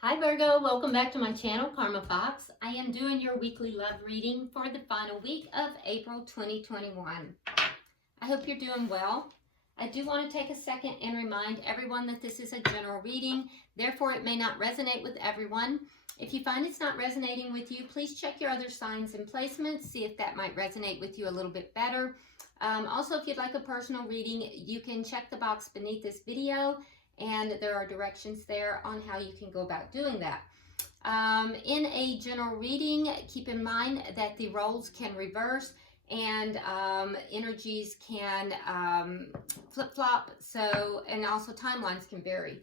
Hi Virgo, welcome back to my channel, Karma Fox. I am doing your weekly love reading for the final week of April 2021. I hope you're doing well. I do want to take a second and remind everyone that this is a general reading, therefore it may not resonate with everyone. If you find it's not resonating with you, please check your other signs and placements, see if that might resonate with you a little bit better. Also, if you'd like a personal reading, you can check the box beneath this video, and there are directions there on how you can go about doing that. In a general reading, keep in mind that the roles can reverse and energies can flip-flop, and also timelines can vary.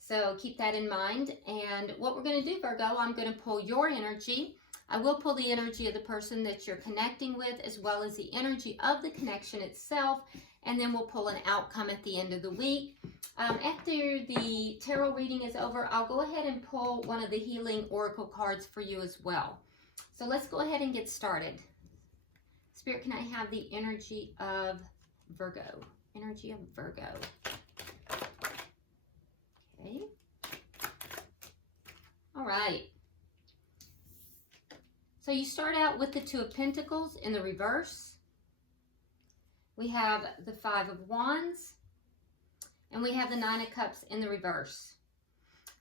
So keep that in mind. And what we're going to do, Virgo, I'm going to pull your energy. I will pull the energy of the person that you're connecting with, as well as the energy of the connection itself, and then we'll pull an outcome at the end of the week. After the tarot reading is over, I'll go ahead and pull one of the healing oracle cards for you as well. So let's go ahead and get started. Spirit, can I have the energy of Virgo? Energy of Virgo. Okay. All right. So you start out with the Two of Pentacles in the reverse. We have the Five of Wands. And we have the Nine of Cups in the reverse.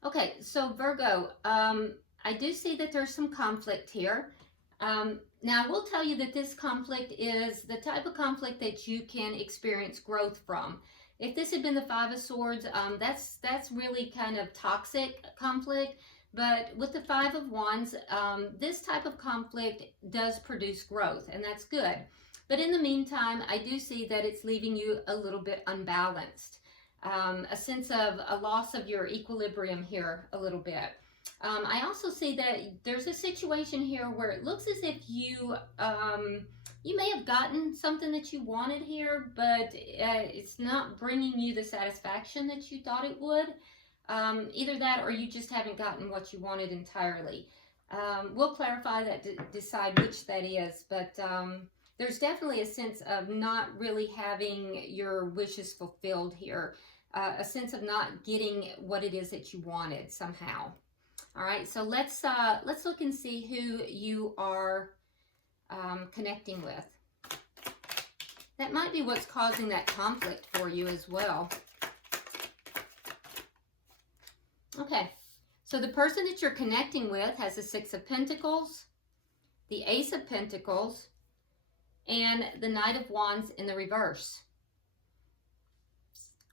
Okay, so Virgo, I do see that there's some conflict here. Now, I will tell you that this conflict is the type of conflict that you can experience growth from. If this had been the Five of Swords, that's really kind of toxic conflict. But with the Five of Wands, this type of conflict does produce growth, and that's good. But in the meantime, I do see that it's leaving you a little bit unbalanced. A sense of a loss of your equilibrium here a little bit. I also see that there's a situation here where it looks as if you may have gotten something that you wanted here, but it's not bringing you the satisfaction that you thought it would. Either that, or you just haven't gotten what you wanted entirely. We'll clarify that, decide which that is, but there's definitely a sense of not really having your wishes fulfilled here. A sense of not getting what it is that you wanted somehow. All right, so let's look and see who you are connecting with. That might be what's causing that conflict for you as well. Okay, so the person that you're connecting with has the Six of Pentacles, the Ace of Pentacles, and the Knight of Wands in the reverse.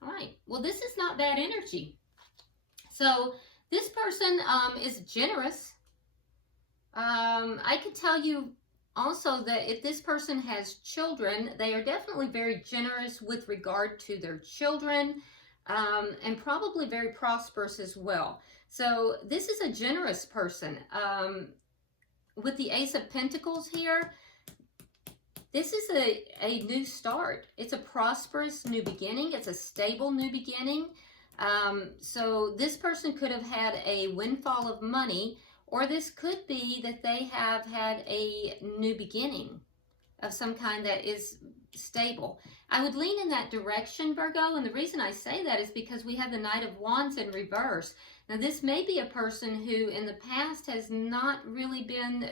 All right, well, this is not bad energy. So this person is generous. I could tell you also that if this person has children, they are definitely very generous with regard to their children, and probably very prosperous as well. So this is a generous person. With the Ace of Pentacles here, this is a new start. It's a prosperous new beginning. It's a stable new beginning. So this person could have had a windfall of money, or this could be that they have had a new beginning of some kind that is stable. I would lean in that direction, Virgo, and the reason I say that is because we have the Knight of Wands in reverse. Now, this may be a person who in the past has not really been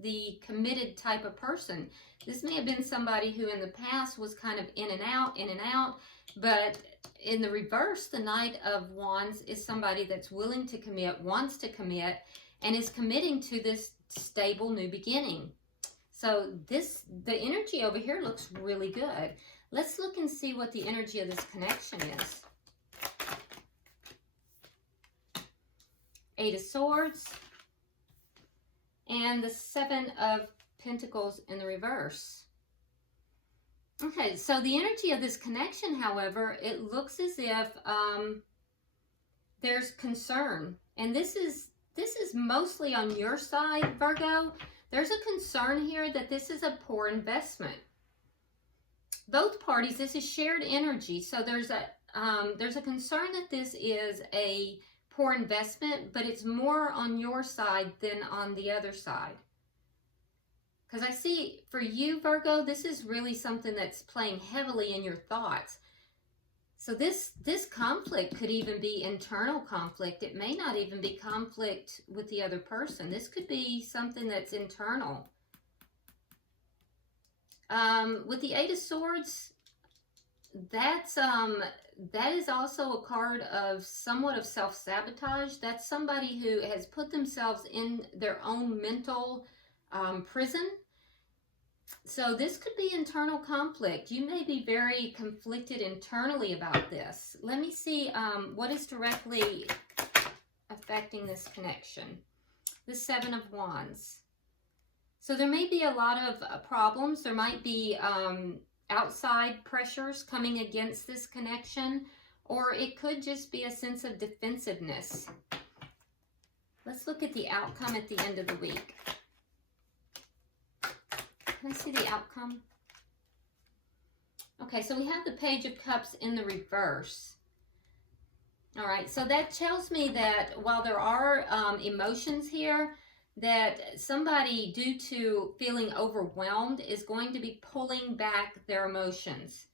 the committed type of person. This may have been somebody who in the past was kind of in and out, but in the reverse, the Knight of Wands is somebody that's willing to commit, wants to commit, and is committing to this stable new beginning. So the energy over here looks really good. Let's look and see what the energy of this connection is. Eight of Swords and the Seven of Pentacles in the reverse. Okay, so the energy of this connection, however, it looks as if there's concern, and this is mostly on your side, Virgo. There's a concern here that this is a poor investment. Both parties, this is shared energy, so there's a concern that this is a poor investment, but it's more on your side than on the other side. Because I see for you, Virgo, this is really something that's playing heavily in your thoughts. So this conflict could even be internal conflict. It may not even be conflict with the other person. This could be something that's internal. With the Eight of Swords, that is also a card of somewhat of self-sabotage. That's somebody who has put themselves in their own mental prison. So this could be internal conflict. You may be very conflicted internally about this. Let me see what is directly affecting this connection. The Seven of Wands. So there may be a lot of problems. There might be outside pressures coming against this connection, or it could just be a sense of defensiveness. Let's look at the outcome at the end of the week. Can I see the outcome? Okay, so we have the Page of Cups in the reverse. All right, so that tells me that while there are emotions here, that somebody, due to feeling overwhelmed, is going to be pulling back their emotions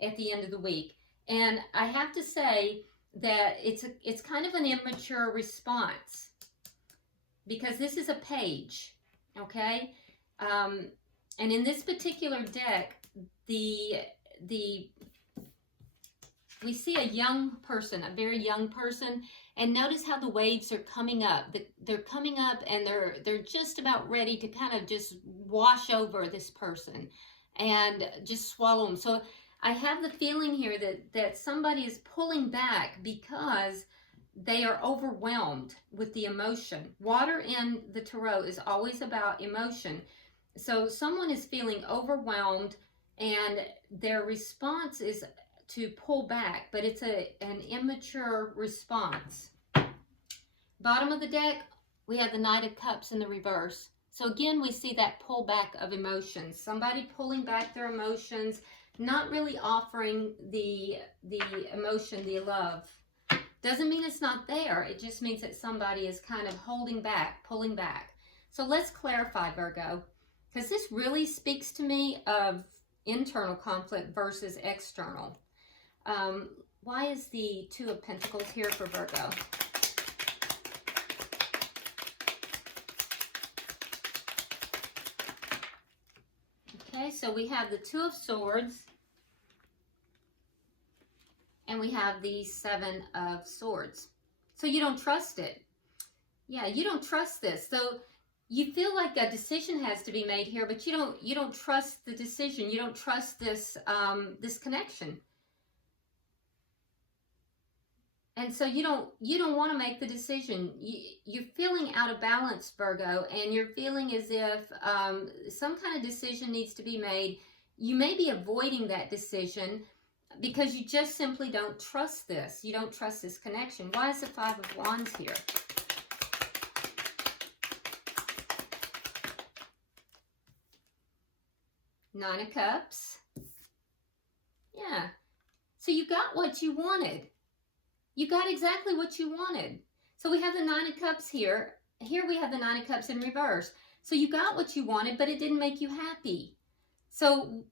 at the end of the week. And I have to say that it's kind of an immature response, because this is a page, okay? And in this particular deck, we see a young person, a very young person, and notice how the waves are coming up. They're coming up and they're just about ready to kind of just wash over this person and just swallow them. So I have the feeling here that somebody is pulling back because they are overwhelmed with the emotion. Water in the tarot is always about emotion. So someone is feeling overwhelmed and their response is to pull back, but it's an immature response. Bottom of the deck, we have the Knight of Cups in the reverse. So again, we see that pullback of emotions. Somebody pulling back their emotions, not really offering the emotion, the love. Doesn't mean it's not there. It just means that somebody is kind of holding back, pulling back. So let's clarify, Virgo, because this really speaks to me of internal conflict versus external. Why is the Two of Pentacles here for Virgo? Okay, so we have the Two of Swords and we have the Seven of Swords. So you don't trust it. Yeah, you don't trust this. So you feel like a decision has to be made here, but you don't trust the decision. You don't trust this this connection. And so you don't want to make the decision. You're feeling out of balance, Virgo, and you're feeling as if some kind of decision needs to be made. You may be avoiding that decision because you just simply don't trust this. You don't trust this connection. Why is the Five of Wands here? Nine of Cups. Yeah. So you got what you wanted. You got exactly what you wanted. So we have the Nine of Cups here. Here we have the Nine of Cups in reverse. So you got what you wanted, but it didn't make you happy. So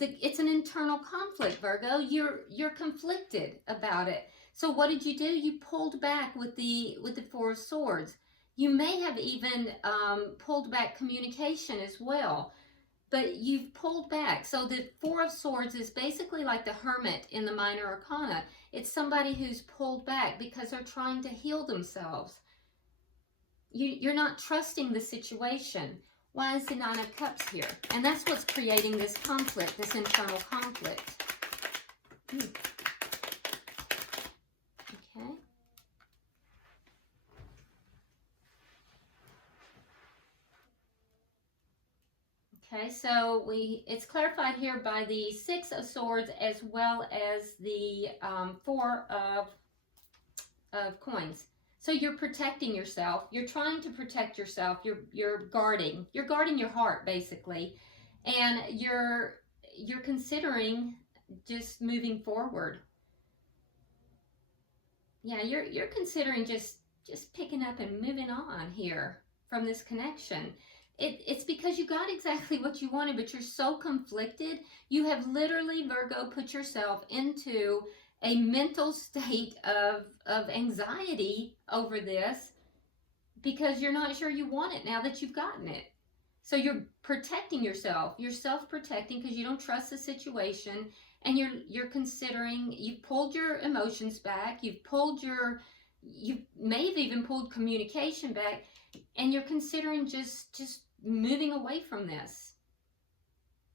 it's an internal conflict, Virgo. You're conflicted about it. So what did you do? You pulled back with the Four of Swords. You may have even pulled back communication as well. But you've pulled back. So the Four of Swords is basically like the Hermit in the Minor Arcana. It's somebody who's pulled back because they're trying to heal themselves. You're not trusting the situation. Why is the Nine of Cups here? And that's what's creating this conflict, this internal conflict. Okay. Okay, so it's clarified here by the Six of Swords as well as the Four of Coins. So you're protecting yourself. You're trying to protect yourself. You're guarding. You're guarding your heart, basically, and you're considering just moving forward. Yeah, you're considering just picking up and moving on here from this connection. It's because you got exactly what you wanted, but you're so conflicted. You have literally, Virgo, put yourself into a mental state of anxiety over this because you're not sure you want it now that you've gotten it. So you're protecting yourself. You're self-protecting because you don't trust the situation, and you're considering, you've pulled your emotions back, you may have even pulled communication back, and you're considering just moving away from this.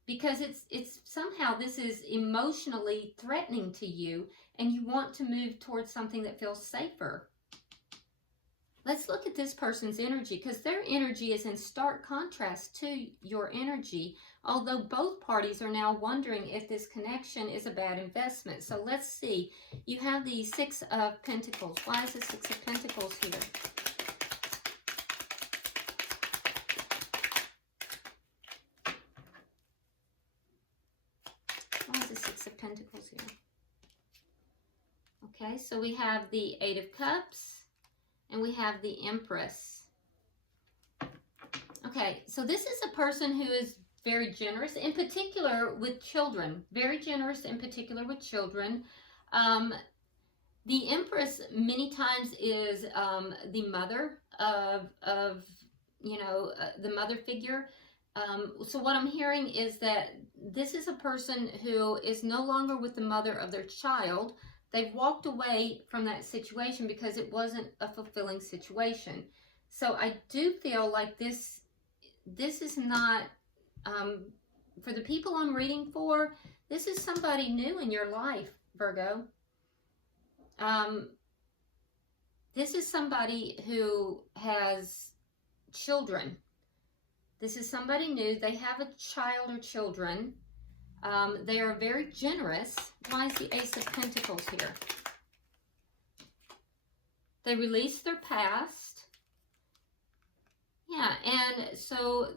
Because it's somehow this is emotionally threatening to you, and you want to move towards something that feels safer. Let's look at this person's energy, because their energy is in stark contrast to your energy, although both parties are now wondering if this connection is a bad investment. So let's see. You have the Six of Pentacles. Why is the Six of Pentacles here? Why is the Six of Pentacles here? Okay, so we have the Eight of Cups. And we have the Empress. Okay, so this is a person who is very generous, in particular with children. Very generous, in particular with children. The Empress many times is the mother of the mother figure. So what I'm hearing is that this is a person who is no longer with the mother of their child. They've walked away from that situation because it wasn't a fulfilling situation. So I do feel like this is not, for the people I'm reading for, this is somebody new in your life, Virgo. This is somebody who has children. This is somebody new. They have a child or children. They are very generous. Why is the Ace of Pentacles here? They release their past. Yeah, and so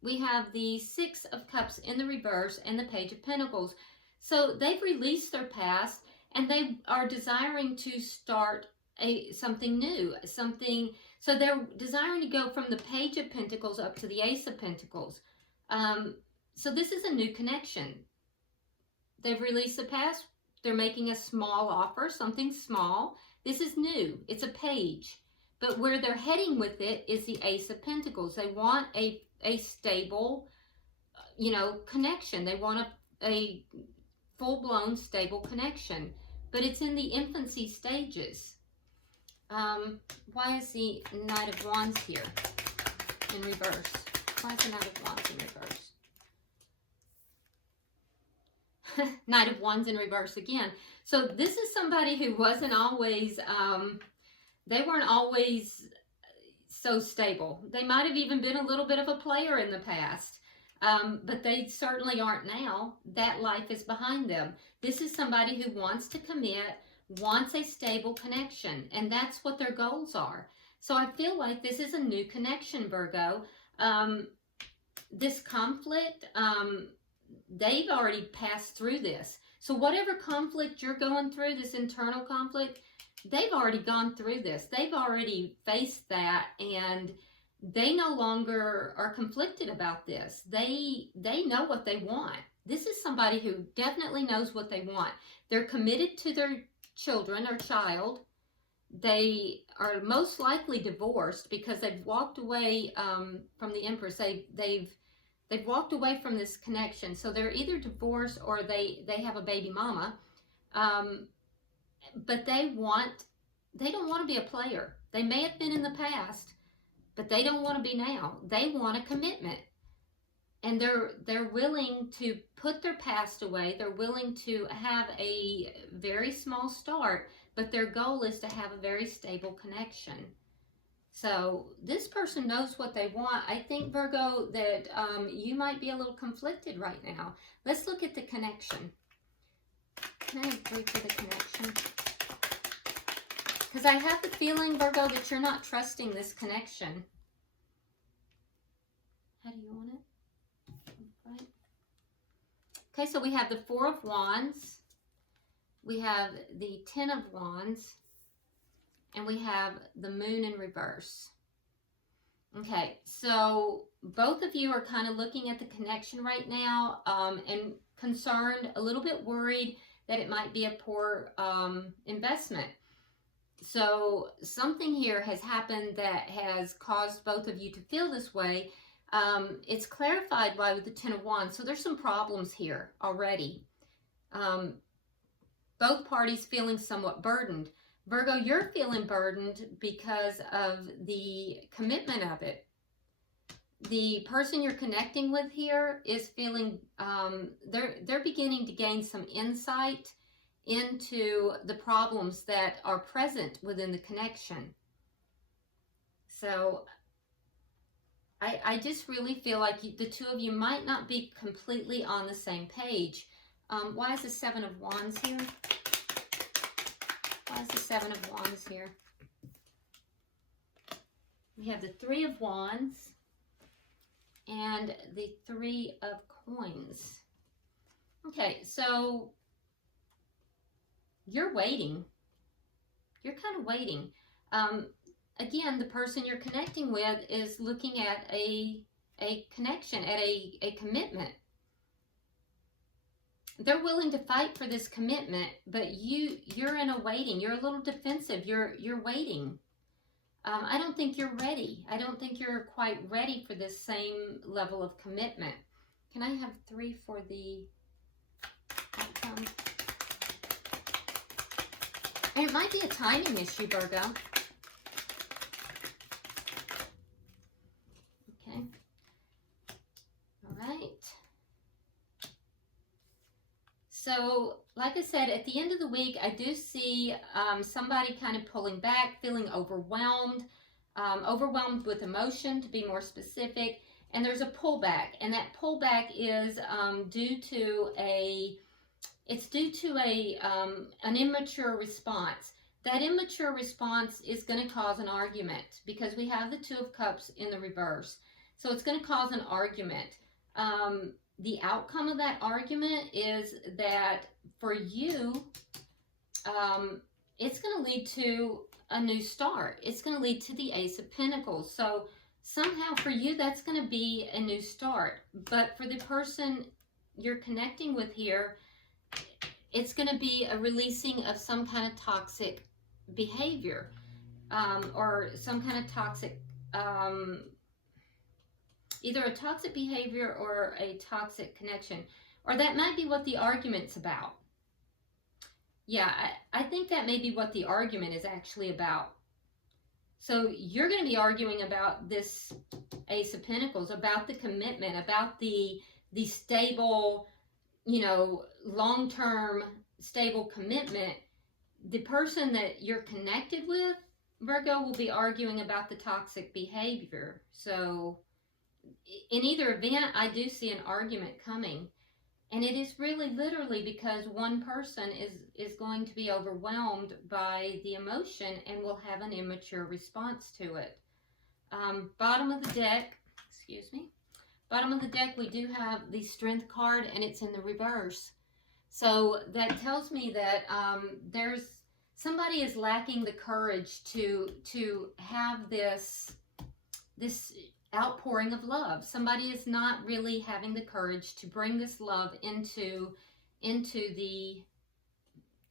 we have the Six of Cups in the reverse and the Page of Pentacles. So they've released their past, and they are desiring to start something new, so they're desiring to go from the Page of Pentacles up to the Ace of Pentacles. So this is a new connection. They've released the past. They're making a small offer, something small. This is new. It's a page. But where they're heading with it is the Ace of Pentacles. They want a stable, connection. They want a full-blown stable connection. But it's in the infancy stages. Why is the Knight of Wands here in reverse? Why is the Knight of Wands in reverse? Knight of Wands in reverse again. So this is somebody who wasn't always, they weren't always so stable. They might have even been a little bit of a player in the past, but they certainly aren't now. That life is behind them. This is somebody who wants to commit, wants a stable connection, and that's what their goals are. So I feel like this is a new connection, Virgo. This conflict, they've already passed through this. So whatever conflict you're going through, this internal conflict, they've already gone through this. They've already faced that, and they no longer are conflicted about this. They know what they want. This is somebody who definitely knows what they want. They're committed to their children or child. They are most likely divorced because they've walked away from the Empress. They've walked away from this connection. So they're either divorced or they have a baby mama. But they don't want to be a player. They may have been in the past, but they don't want to be now. They want a commitment. And they're willing to put their past away. They're willing to have a very small start, but their goal is to have a very stable connection. So this person knows what they want. I think, Virgo, that you might be a little conflicted right now. Let's look at the connection. Can I agree to the connection? Because I have the feeling, Virgo, that you're not trusting this connection. How do you want it? Right. Okay, so we have the Four of Wands. We have the Ten of Wands. And we have the Moon in reverse. Okay, so both of you are kind of looking at the connection right now and concerned, a little bit worried that it might be a poor investment. So something here has happened that has caused both of you to feel this way. It's clarified why with the Ten of Wands. So there's some problems here already. Both parties feeling somewhat burdened. Virgo, you're feeling burdened because of the commitment of it. The person you're connecting with here is feeling, they're beginning to gain some insight into the problems that are present within the connection. So I just really feel like the two of you might not be completely on the same page. Why is the Seven of Wands here? Why is the Seven of Wands here? We have the Three of Wands and the Three of Coins. Okay, so you're waiting. You're kind of waiting. Again, the person you're connecting with is looking at a connection, at a commitment. They're willing to fight for this commitment, but you're in a waiting. You're a little defensive. You're waiting. I don't think you're ready. I don't think you're quite ready for this same level of commitment. Can I have 3 for the outcome? And it might be a timing issue, Virgo. Okay. All right. So, like I said, at the end of the week, I do see somebody kind of pulling back, feeling overwhelmed, overwhelmed with emotion, to be more specific. And there's a pullback, and that pullback is due to an immature response. That immature response is going to cause an argument because we have the Two of Cups in the reverse. So it's going to cause an argument. The outcome of that argument is that for you, it's going to lead to a new start. It's going to lead to the Ace of Pentacles. So somehow for you, that's going to be a new start. But for the person you're connecting with here, it's going to be a releasing of some kind of toxic behavior, or some kind of toxic, either a toxic behavior or a toxic connection. Or that might be what the argument's about. Yeah, I think that may be what the argument is actually about. So you're going to be arguing about this Ace of Pentacles, about the commitment, about the stable, you know, long-term stable commitment. The person that you're connected with, Virgo, will be arguing about the toxic behavior. So in either event, I do see an argument coming. And it is really literally because one person is going to be overwhelmed by the emotion and will have an immature response to it. Bottom of the deck, excuse me. Bottom of the deck, we do have the Strength card, and it's in the reverse. So that tells me that there's somebody is lacking the courage to have this outpouring of love. Somebody is not really having the courage to bring this love into the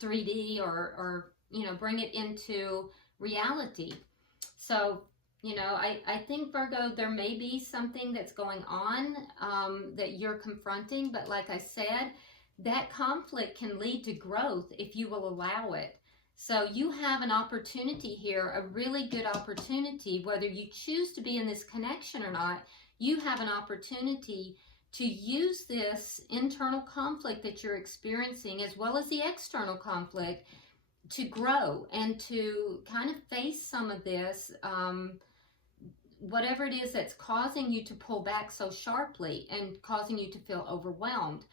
3D or you know, bring it into reality. So, you know, I think, Virgo, there may be something that's going on that you're confronting, but like I said, that conflict can lead to growth if you will allow it. So you have an opportunity here, a really good opportunity, whether you choose to be in this connection or not. You have an opportunity to use this internal conflict that you're experiencing, as well as the external conflict, to grow and to kind of face some of this, whatever it is that's causing you to pull back so sharply and causing you to feel overwhelmed.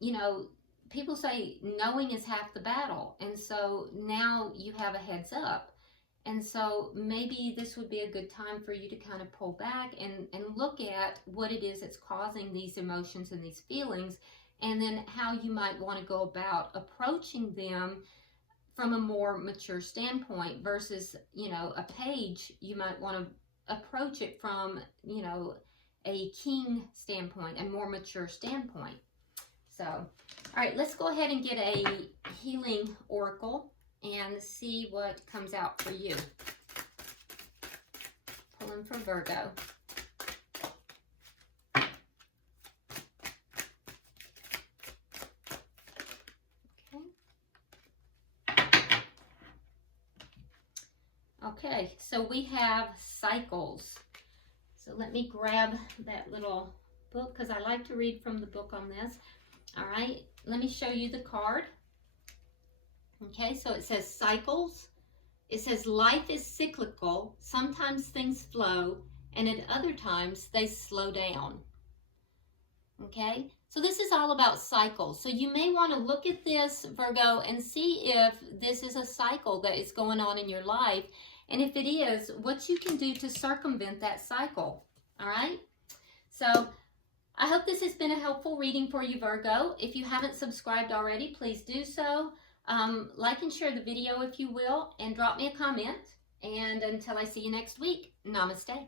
You know, people say knowing is half the battle, and so now you have a heads up. And so maybe this would be a good time for you to kind of pull back and look at what it is that's causing these emotions and these feelings, and then how you might want to go about approaching them from a more mature standpoint versus, you know, a page. You might want to approach it from, you know, a king standpoint, a more mature standpoint. So, all right, let's go ahead and get a healing oracle and see what comes out for you. Pulling for Virgo. Okay, so we have cycles. So let me grab that little book because I like to read from the book on this. All right, let me show you the card. Okay, so it says cycles. It says life is cyclical. Sometimes things flow, and at other times they slow down. Okay, so this is all about cycles. So you may want to look at this, Virgo, and see if this is a cycle that is going on in your life. And if it is, what you can do to circumvent that cycle. All right, so I hope this has been a helpful reading for you, Virgo. If you haven't subscribed already, please do so. Like and share the video if you will, and drop me a comment. And until I see you next week, namaste.